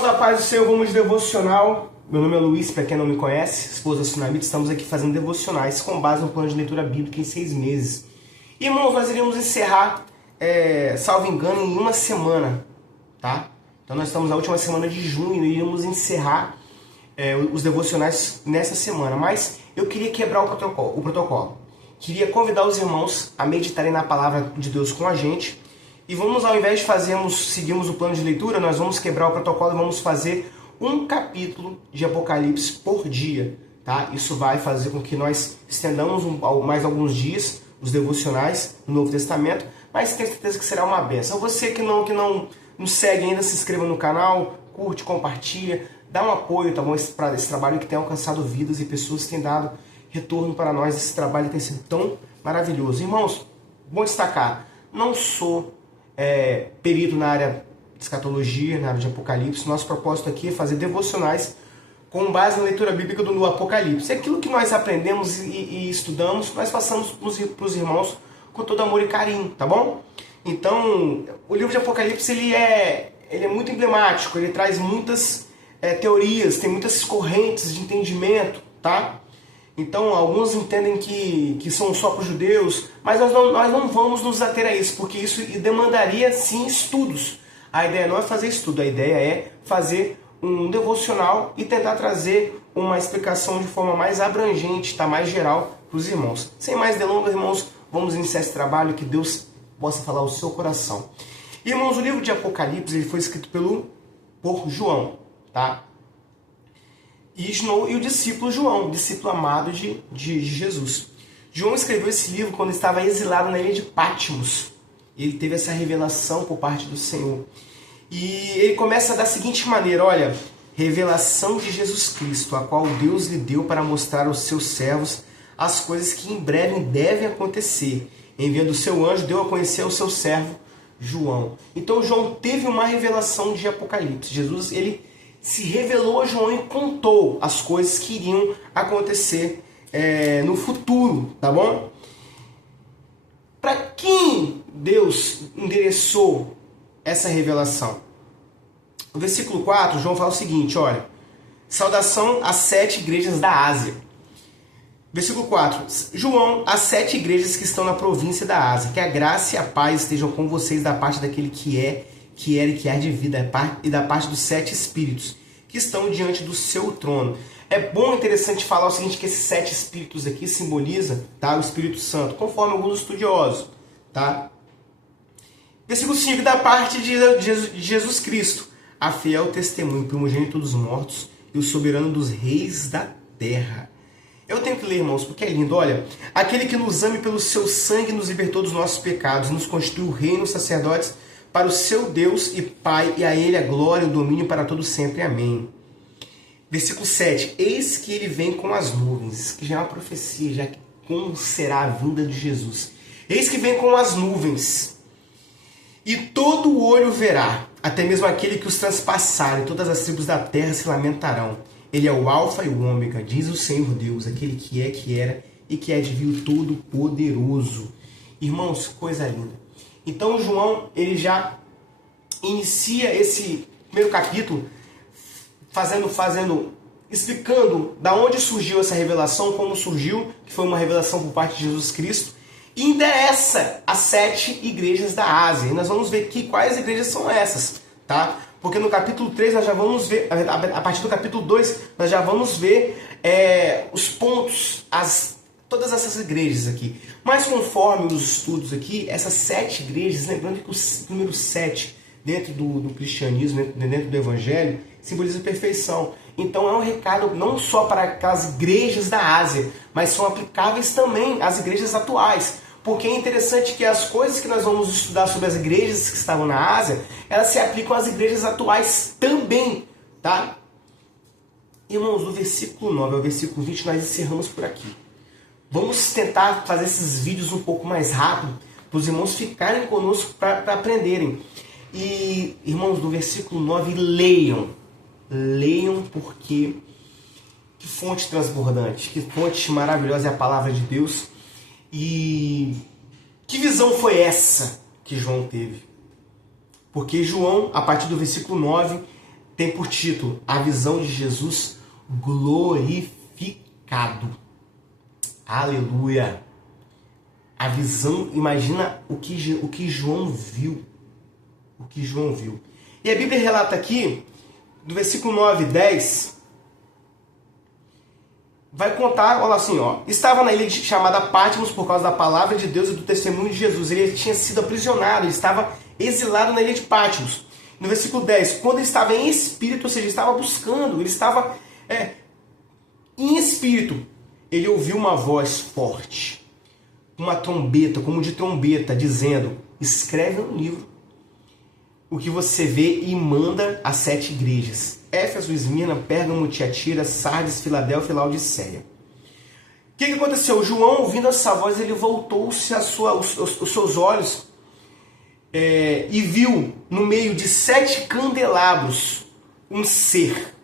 Irmãos, a paz do Senhor, vamos de devocional. Meu nome é Luiz, para quem não me conhece, esposa Sunamita, estamos aqui fazendo devocionais com base no plano de leitura bíblica em 6 meses. Irmãos, nós iríamos encerrar, salvo engano, em uma semana, tá? Então nós estamos na última semana de junho e iríamos encerrar os devocionais nessa semana, mas eu queria quebrar o protocolo. Queria convidar os irmãos a meditarem na palavra de Deus com a gente. E vamos, ao invés de seguirmos o plano de leitura, nós vamos quebrar o protocolo e vamos fazer um capítulo de Apocalipse por dia, tá? Isso vai fazer com que nós estendamos mais alguns dias os devocionais do Novo Testamento, mas tenho certeza que será uma bênção. Você que não nos segue ainda, se inscreva no canal, curte, compartilha, dá um apoio, tá bom? Para esse trabalho que tem alcançado vidas e pessoas que têm dado retorno para nós. Esse trabalho tem sido tão maravilhoso. Irmãos, bom destacar, não sou perito na área de escatologia, na área de Apocalipse. Nosso propósito aqui é fazer devocionais com base na leitura bíblica do Apocalipse. Aquilo que nós aprendemos e estudamos, nós passamos para os irmãos com todo amor e carinho, tá bom? Então, o livro de Apocalipse ele é muito emblemático, ele traz muitas teorias, tem muitas correntes de entendimento, tá? Então, alguns entendem que são só para os judeus, mas nós não vamos nos ater a isso, porque isso demandaria, sim, estudos. A ideia não é fazer estudo, a ideia é fazer um devocional e tentar trazer uma explicação de forma mais abrangente, tá? Mais geral para os irmãos. Sem mais delongas, irmãos, vamos iniciar esse trabalho, que Deus possa falar ao seu coração. Irmãos, o livro de Apocalipse ele foi escrito por João, tá? E o discípulo João, discípulo amado de Jesus. João escreveu esse livro quando estava exilado na ilha de Patmos. Ele teve essa revelação por parte do Senhor. E ele começa da seguinte maneira, olha: revelação de Jesus Cristo, a qual Deus lhe deu para mostrar aos seus servos as coisas que em breve devem acontecer. Enviando o seu anjo, deu a conhecer ao seu servo João. Então João teve uma revelação de Apocalipse. Jesus, ele se revelou a João e contou as coisas que iriam acontecer no futuro, tá bom? Para quem Deus endereçou essa revelação? No versículo 4, João fala o seguinte, olha: saudação às 7 igrejas da Ásia. Versículo 4, João, às 7 igrejas que estão na província da Ásia, que a graça e a paz estejam com vocês da parte daquele que era e que há de vir, e da parte dos 7 espíritos que estão diante do seu trono. É bom e interessante falar o seguinte, que esses 7 espíritos aqui simbolizam, tá, o Espírito Santo, conforme alguns estudiosos, tá? Versículo 5, da parte de Jesus Cristo, a fiel testemunho, primogênito dos mortos e o soberano dos reis da terra. Eu tenho que ler, irmãos, porque é lindo. Olha: aquele que nos ame pelo seu sangue nos libertou dos nossos pecados, nos constituiu reino, sacerdotes para o seu Deus e Pai, e a ele a glória e o domínio para todo sempre. Amém. Versículo 7. Eis que ele vem com as nuvens, que já é uma profecia, já que como será a vinda de Jesus. Eis que vem com as nuvens, e todo o olho verá, até mesmo aquele que os transpassar, e todas as tribos da terra se lamentarão. Ele é o alfa e o ômega, diz o Senhor Deus, aquele que é, que era e que é de vir, todo-poderoso. Irmãos, coisa linda. Então João, ele já inicia esse primeiro capítulo explicando da onde surgiu essa revelação, como surgiu, que foi uma revelação por parte de Jesus Cristo, e endereça as 7 igrejas da Ásia. E nós vamos ver aqui quais igrejas são essas, tá? Porque no capítulo 3 nós já vamos ver, a partir do capítulo 2, nós já vamos ver os pontos, todas essas igrejas aqui. Mas conforme os estudos aqui, essas 7 igrejas, lembrando que o número 7 dentro do cristianismo, dentro do evangelho, simboliza a perfeição. Então é um recado não só para aquelas igrejas da Ásia, mas são aplicáveis também às igrejas atuais. Porque é interessante que as coisas que nós vamos estudar sobre as igrejas que estavam na Ásia, elas se aplicam às igrejas atuais também, tá? Irmãos, do versículo 9 ao versículo 20 nós encerramos por aqui. Vamos tentar fazer esses vídeos um pouco mais rápido, para os irmãos ficarem conosco para aprenderem. E, irmãos, do versículo 9, leiam. Leiam, porque que fonte transbordante, que fonte maravilhosa é a palavra de Deus. E que visão foi essa que João teve? Porque João, a partir do versículo 9, tem por título A Visão de Jesus Glorificado. Aleluia! A visão, imagina o que João viu. O que João viu. E a Bíblia relata aqui, do versículo 9 e 10, vai contar, olha assim, ó. Estava na ilha chamada Patmos por causa da palavra de Deus e do testemunho de Jesus. Ele tinha sido aprisionado, ele estava exilado na ilha de Patmos. No versículo 10, quando ele estava em espírito, ou seja, ele estava buscando, ele estava em espírito, ele ouviu uma voz forte, uma trombeta, como de trombeta, dizendo: escreve um livro, o que você vê, e manda às 7 igrejas: Éfeso, Esmirna, Pérgamo, Tiatira, Sardes, Filadélfia e Laodiceia. O que aconteceu? João, ouvindo essa voz, ele voltou-se os seus olhos e viu no meio de 7 candelabros um ser.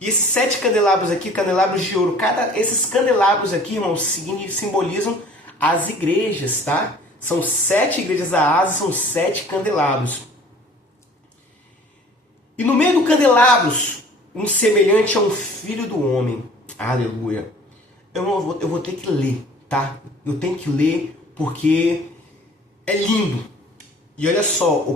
E esses 7 candelabros aqui, candelabros de ouro, esses candelabros aqui, irmãos, simbolizam as igrejas, tá? São 7 igrejas da Ásia, são 7 candelabros. E no meio do candelabros, um semelhante a um filho do homem. Aleluia. Eu vou ter que ler, tá? Eu tenho que ler porque é lindo. E olha só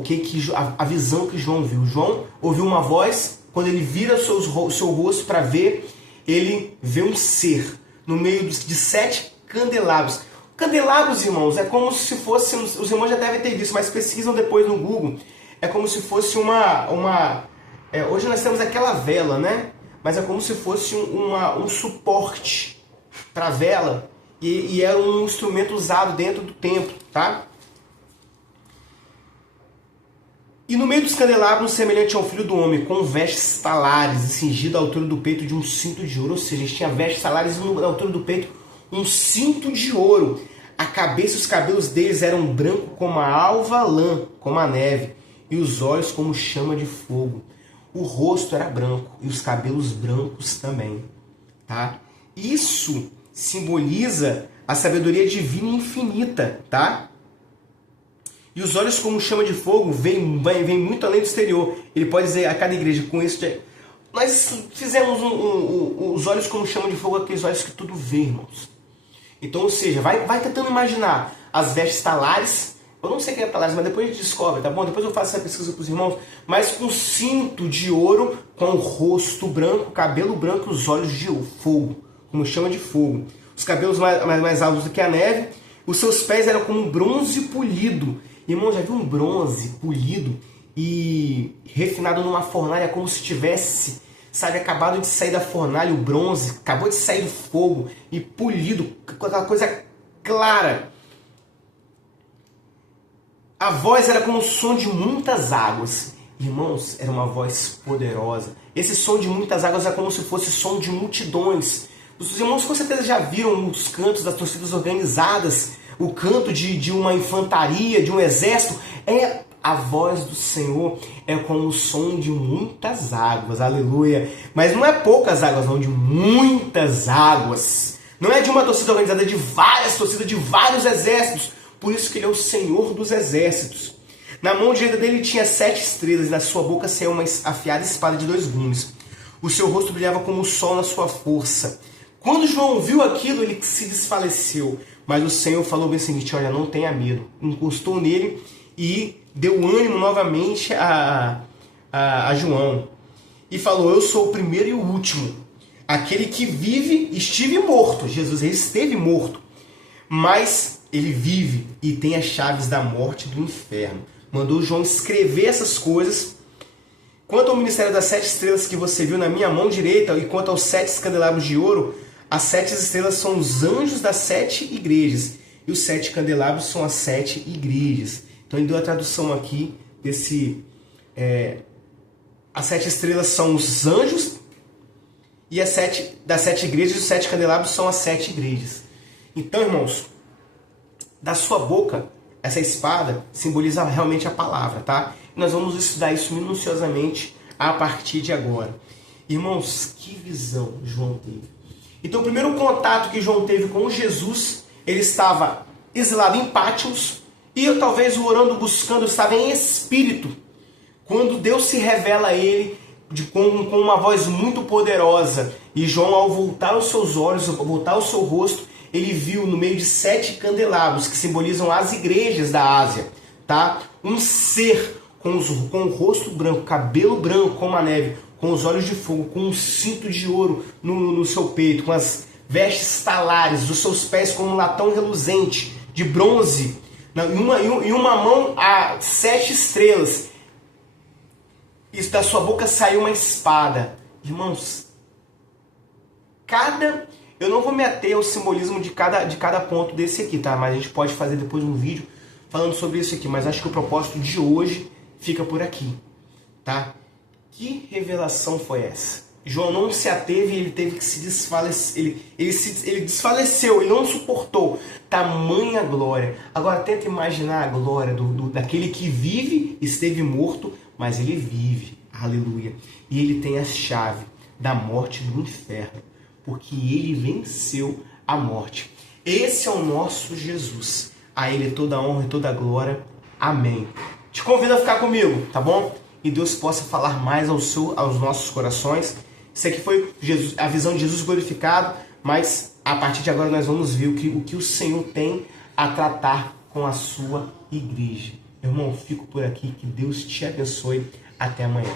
a visão que João viu. João ouviu uma voz, quando ele vira o seu rosto para ver, ele vê um ser no meio de 7 candelabros. Candelabros, irmãos, é como se fosse, os irmãos já devem ter visto, mas pesquisam depois no Google, é como se fosse hoje nós temos aquela vela, né? Mas é como se fosse um suporte para a vela, e é um instrumento usado dentro do templo, tá? E no meio dos candelabros, semelhante ao filho do homem, com vestes talares e cingido à altura do peito de um cinto de ouro. Ou seja, ele tinha vestes talares e à altura do peito um cinto de ouro. A cabeça e os cabelos deles eram branco como a alva lã, como a neve, e os olhos como chama de fogo. O rosto era branco e os cabelos brancos também, tá? Isso simboliza a sabedoria divina e infinita, tá? E os olhos como chama de fogo vem muito além do exterior. Ele pode dizer a cada igreja, com isso, nós fizemos os olhos como chama de fogo, aqueles olhos que tudo vê, irmãos. Então, ou seja, vai tentando imaginar as vestes talares. Eu não sei o que é talares, mas depois a gente descobre, tá bom? Depois eu faço essa pesquisa para os irmãos. Mas com cinto de ouro, com o rosto branco, cabelo branco e os olhos de fogo, como chama de fogo. Os cabelos mais altos do que a neve. Os seus pés eram como bronze polido. Irmão, já viu um bronze polido e refinado numa fornalha, como se tivesse, sabe, acabado de sair da fornalha, o bronze, acabou de sair do fogo e polido, com aquela coisa clara. A voz era como o som de muitas águas. Irmãos, era uma voz poderosa. Esse som de muitas águas é como se fosse som de multidões. Os irmãos com certeza já viram os cantos das torcidas organizadas, o canto de uma infantaria, de um exército. A voz do Senhor é como o som de muitas águas, aleluia. Mas não é poucas águas, não, de muitas águas. Não é de uma torcida organizada, é de várias torcidas, de vários exércitos. Por isso que ele é o Senhor dos exércitos. Na mão direita dele tinha 7 estrelas, e na sua boca saiu uma afiada espada de 2 gumes. O seu rosto brilhava como o sol na sua força. Quando João viu aquilo, ele se desfaleceu. Mas o Senhor falou bem o seguinte: olha, não tenha medo. Encostou nele e deu ânimo novamente a João. E falou: eu sou o primeiro e o último. Aquele que vive, estive morto. Jesus, ele esteve morto. Mas ele vive e tem as chaves da morte e do inferno. Mandou João escrever essas coisas. Quanto ao ministério das 7 estrelas que você viu na minha mão direita, e quanto aos 7 candelabros de ouro, as 7 estrelas são os anjos das 7 igrejas. E os 7 candelabros são as 7 igrejas. Então ele deu a tradução aqui desse... as 7 estrelas são os anjos. E das 7 igrejas, os 7 candelabros são as 7 igrejas. Então, irmãos, da sua boca, essa espada simboliza realmente a palavra, tá? E nós vamos estudar isso minuciosamente a partir de agora. Irmãos, que visão João teve. Então, o primeiro contato que João teve com Jesus, ele estava exilado em Patmos, e eu talvez orando, buscando, estava em espírito. Quando Deus se revela a ele, com uma voz muito poderosa. E João, ao voltar os seus olhos, ao voltar o seu rosto, ele viu no meio de 7 candelabros, que simbolizam as igrejas da Ásia, tá? Um ser com o rosto branco, cabelo branco como a neve, com os olhos de fogo, com um cinto de ouro no seu peito, com as vestes talares, os seus pés como um latão reluzente, de bronze, e uma mão a 7 estrelas. E da sua boca saiu uma espada. Irmãos, eu não vou me ater ao simbolismo de cada ponto desse aqui, tá? Mas a gente pode fazer depois um vídeo falando sobre isso aqui. Mas acho que o propósito de hoje fica por aqui, tá? Que revelação foi essa? João não se ateve e ele teve que se desfalecer. Ele desfaleceu, ele não suportou tamanha glória. Agora tenta imaginar a glória daquele que vive, esteve morto, mas ele vive. Aleluia. E ele tem a chave da morte e do inferno, porque ele venceu a morte. Esse é o nosso Jesus. A ele toda a honra e toda a glória. Amém. Te convido a ficar comigo, tá bom? E Deus possa falar mais aos nossos corações. Isso aqui foi a visão de Jesus glorificado, mas a partir de agora nós vamos ver o que o Senhor tem a tratar com a sua igreja. Meu irmão, fico por aqui. Que Deus te abençoe. Até amanhã.